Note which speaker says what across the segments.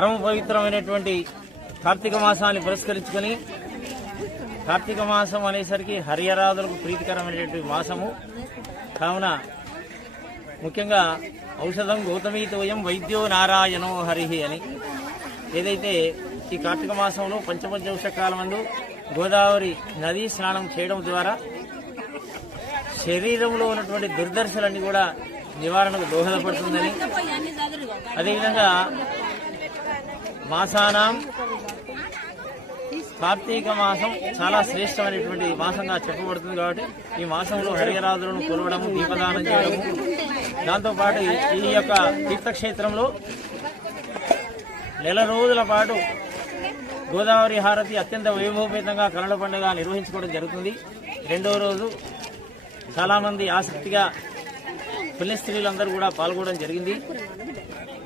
Speaker 1: పరమ పవిత్రమైనటువంటి కార్తీక మాసాన్ని పురస్కరించుకొని కార్తీక మాసం అనేసరికి హరిహరాదులకు ప్రీతికరమైనటువంటి మాసము. కావున ముఖ్యంగా ఔషధం గౌతమీతోయం వైద్యో నారాయణో హరిహి అని ఏదైతే ఈ కార్తీక మాసంలో పంచపంచ కాలమందు గోదావరి నదీ స్నానం చేయడం ద్వారా శరీరంలో ఉన్నటువంటి దుర్దర్శలన్నీ కూడా నివారణకు దోహదపడుతుందని. అదేవిధంగా మాసానం. కార్తీక మాసం చాలా శ్రేష్టమైనటువంటి మాసంగా చెప్పబడుతుంది కాబట్టి ఈ మాసంలో హరిహరాదులను కొలవడము దీపదానం చేయడము. దాంతోపాటు ఈ యొక్క తీర్థక్షేత్రంలో నెల రోజుల పాటు గోదావరి హారతి అత్యంత వైభవపేతంగా కన్నడ పండుగ నిర్వహించుకోవడం జరుగుతుంది. రెండో రోజు చాలామంది ఆసక్తిగా పెళ్ళి స్త్రీలందరూ కూడా పాల్గొనడం జరిగింది.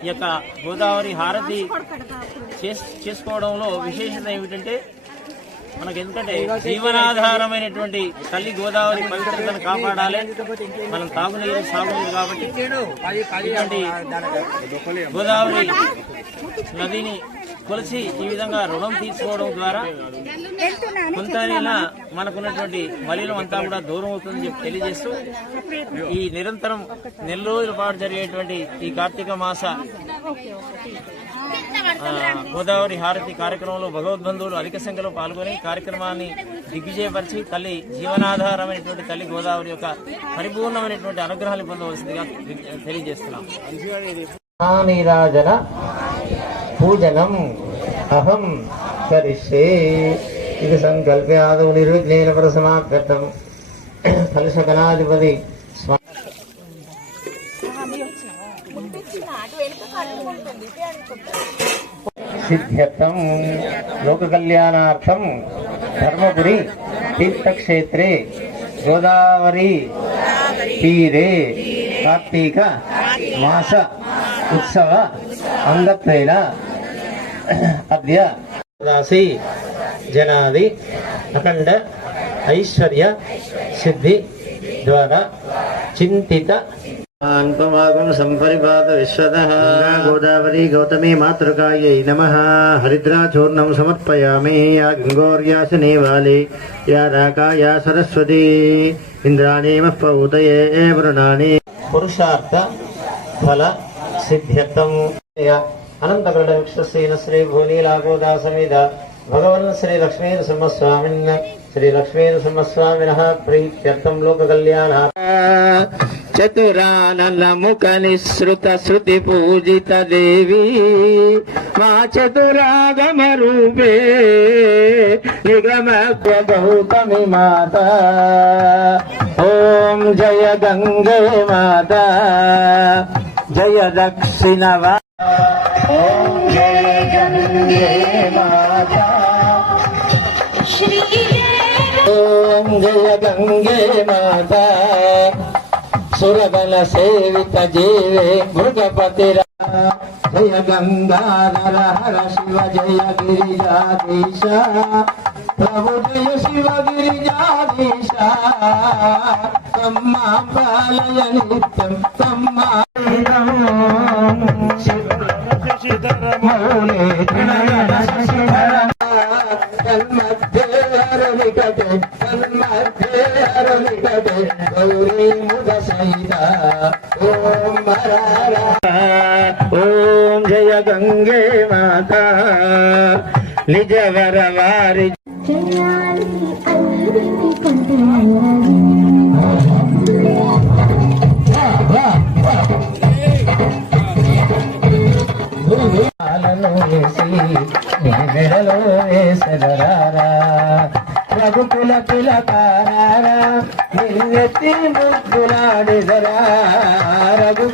Speaker 1: ఈ యొక్క గోదావరి హారతి చేసుకోవడంలో విశేషత ఏమిటంటే మనకు ఎందుకంటే జీవనాధారమైనటువంటి తల్లి గోదావరి పవిత్రతను కాపాడాలి. మనం తాగునీరు సాగునీరు కాబట్టి ఇటువంటి గోదావరి నదిని కొలిసి ఈ విధంగా రుణం తీసుకోవడం ద్వారా కొంతైనా మనకున్నటువంటి మలినం అంతా కూడా దూరం అవుతుందని చెప్పి తెలియజేస్తూ ఈ నిరంతరం నెల రోజుల పాటు జరిగేటువంటి ఈ కార్తీక మాస గోదావరి హారతి కార్యక్రమంలో భగవద్బంధువులు అధిక సంఖ్యలో పాల్గొని కార్యక్రమాన్ని దిగ్విజయపరిచి తల్లి జీవనాధారమైనటువంటి తల్లి గోదావరి యొక్క పరిపూర్ణమైనటువంటి అనుగ్రహాన్ని పొందవలసిందిగా తెలియజేస్తున్నాం. నీరాజన పూజనం అహం కరిష్యే ఇది సంకల్పే ఆదౌ నిర్విఘ్నేన ప్రసమాప్యర్థం కలుషగణాధిపతి స్వా సిద్ధ్యర్థం లోక కళ్యాణార్థం ధర్మపురి తీర్థక్షేత్రే గోదావరి తీరే కార్తీక మాస ఉత్సవ అంగత్వేన అద్య దాసి జనాది అఖండ ఐశ్వర్య సిద్ధి ద్వారా చింతిత అల్పమాగం సంపరిపాత విశ్వద
Speaker 2: గోదావరి గౌతమి మాతృకాయై నమ. హరిద్రాచూర్ణం సమర్పయామి. యా గంగోర్యాసనే వాలి. యా రాకా యా సరస్వతి. ఇంద్రాణీమ పౌతయే వృణాని.
Speaker 1: పురుషార్థ ఫల సిద్ధ్యర్థం. అనంతకరణ విక్షసేన శ్రీ భూనీలాగోదాసమేద భగవన్ శ్రీ లక్ష్మీ నృసింహస్వామిన్ శ్రీ లక్ష్మీ నృసింహస్వామిన ప్రీత్యర్థం లోక కళ్యాణ
Speaker 2: చతురానలముఖ నిశ్రుత శృతి పూజిత దేవి. మా చతురాగమ రూపే నిగమ గౌతమి మాత. ఓం జయ గంగే మాత. జయ దక్షిణ ఓం జయ గంగే మాత. ఓం జయ గంగే మాత. సురగల సేవిత జీవే మృగపతి జయ గంగాధర హర శివ జయ గిరిజాధీశ. ప్రభు జయ శివ గిరిజాధీశ. తమ్మా పాలయ నిత్యం తమ్మా మౌనే తృణగణ శశిధర తన్మధ్యే హరనికటే తన్మధ్యే హరనికటే గౌరీ ముద సహిత ఓం ఓం జయ గంగే మాత. నిజ వర వారి వేసి నీ మెడలో వేసరారా రఘుకుల తిలకారా నిన్నెత్తి ముద్దులాడిదరా రఘు